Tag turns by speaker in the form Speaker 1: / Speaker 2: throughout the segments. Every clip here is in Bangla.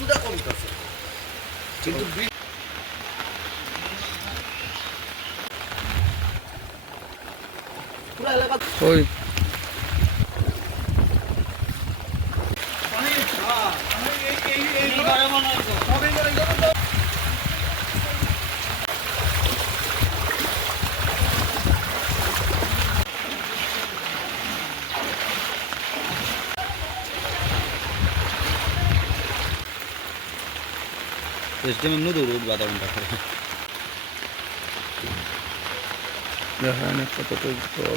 Speaker 1: কিছুটা কমতেছে, কিন্তু পুরো এলাকা
Speaker 2: ওই
Speaker 3: ఎస్డిఎం దూరం బాధ ఉంటారు
Speaker 2: দেখেন কতটা জল।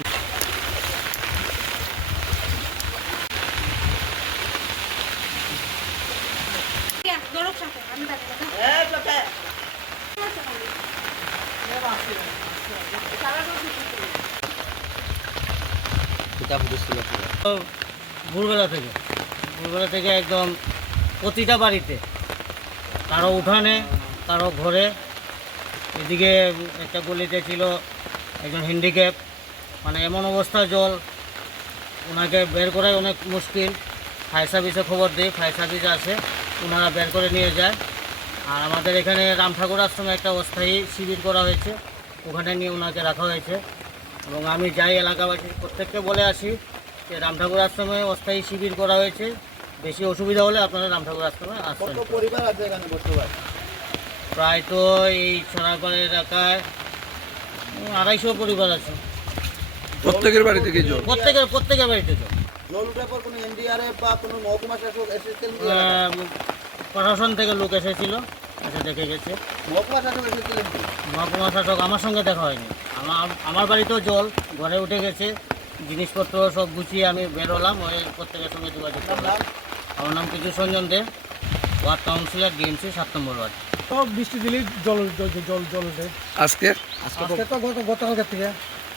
Speaker 4: ভোরবেলা থেকে একদম প্রতিটা বাড়িতে, কারো উঠানে, কারো ঘরে। এদিকে একটা গলিতে ছিল একজন হ্যান্ডিক্যাপ, মানে এমন অবস্থা জল, ওনাকে বের করাই অনেক মুশকিল। ফায়ার সার্ভিসে খবর দিই, ফায়ার সার্ভিস আসে, ওনারা বের করে নিয়ে যায়। আর আমাদের এখানে রামঠাকুর আশ্রমে একটা অস্থায়ী শিবির করা হয়েছে, ওখানে নিয়ে ওনাকে রাখা হয়েছে। এবং আমি যাই এলাকাবাসী প্রত্যেককে বলে আসি যে রামঠাকুর আশ্রমে অস্থায়ী শিবির করা হয়েছে, বেশি অসুবিধা হলে আপনারা রামঠাকুর আশ্রমে আসবেন।
Speaker 1: পরিবার আছে এখানে বর্তমান
Speaker 4: প্রায় তো এই সোনারপাড় এলাকায় 250 পরিবার আছে।
Speaker 2: প্রত্যেকের বাড়ি থেকে জল।
Speaker 4: প্রত্যেকের বাড়িতে জল।
Speaker 1: জল উঠার পর কোনো এনডিআরএফ বা কোনো মহকুমা শাসক এসেছেন?
Speaker 4: প্রশাসন থেকে লোক এসেছিল, এসে দেখে গেছে।
Speaker 1: মহকুমা শাসক এসেছিলেন কি?
Speaker 4: মহকুমা শাসক আমার সঙ্গে দেখা হয়নি। আমার বাড়িতেও জল ঘরে উঠে গেছে, জিনিসপত্র সব গুছিয়ে আমি বেরোলাম, ওই প্রত্যেকের সঙ্গে যোগাযোগ করলাম। আমার নাম কিছু Sanjan De, ward councillor, DMC 7 নম্বর ওয়ার্ড।
Speaker 5: সব বৃষ্টি দিলেই জল জল জল ওঠে।
Speaker 2: আজকে
Speaker 5: আজকে তো গতকালকের থেকে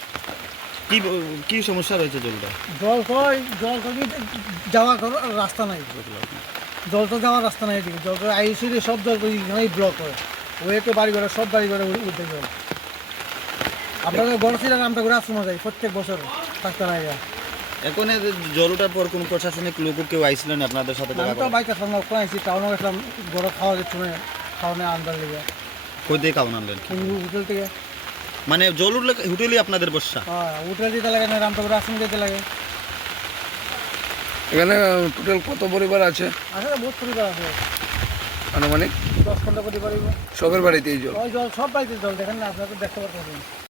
Speaker 3: কি সমস্যা রয়েছে জলটা?
Speaker 5: জল কি যাওয়ার কোনো রাস্তা নাই, জল তো যাওয়ার রাস্তা নাই এদিকে। জল করে আইসি সব জল এখানেই ব্লক করে, ওই তো বাড়ি ঘরে সব বাড়ি ঘরে উঠে জল। আপনাদের গড়ছিলেন আমরা ঘুরে আশ্রমে যাই প্রত্যেক বছর থাকতে না।
Speaker 3: এখন জল ওঠার পর কোনো প্রশাসনিক লোক কেউ আইছিলেন আপনাদের সাথে দেখা
Speaker 5: আমি তো
Speaker 3: করার?
Speaker 5: বাইক আসলাম না, ওখানে আইসি টাউনে গেছিলাম, ঘরে খাওয়া যাচ্ছে না, খাওয়ানো আনবার লেগে
Speaker 3: কই থেকে খাওয়ান আনলেন?
Speaker 5: হোটেল থেকে।
Speaker 3: মানে জল উঠলে হোটেলই আপনাদের বর্ষা?
Speaker 5: হ্যাঁ, হোটেল দিতে লাগে না, রামঠাকুর আশ্রম দিতে লাগে।
Speaker 2: এখানে টোটাল কত পরিবার আছে
Speaker 5: আসলে বহুত পরিবার আছে,
Speaker 2: আনুমানিক?
Speaker 5: 10-15 পরিবার।
Speaker 2: সবের বাড়িতেই জল।
Speaker 5: ওই জল সব বাড়িতে জল, দেখেন না আপনারা তো দেখতে পাচ্ছেন।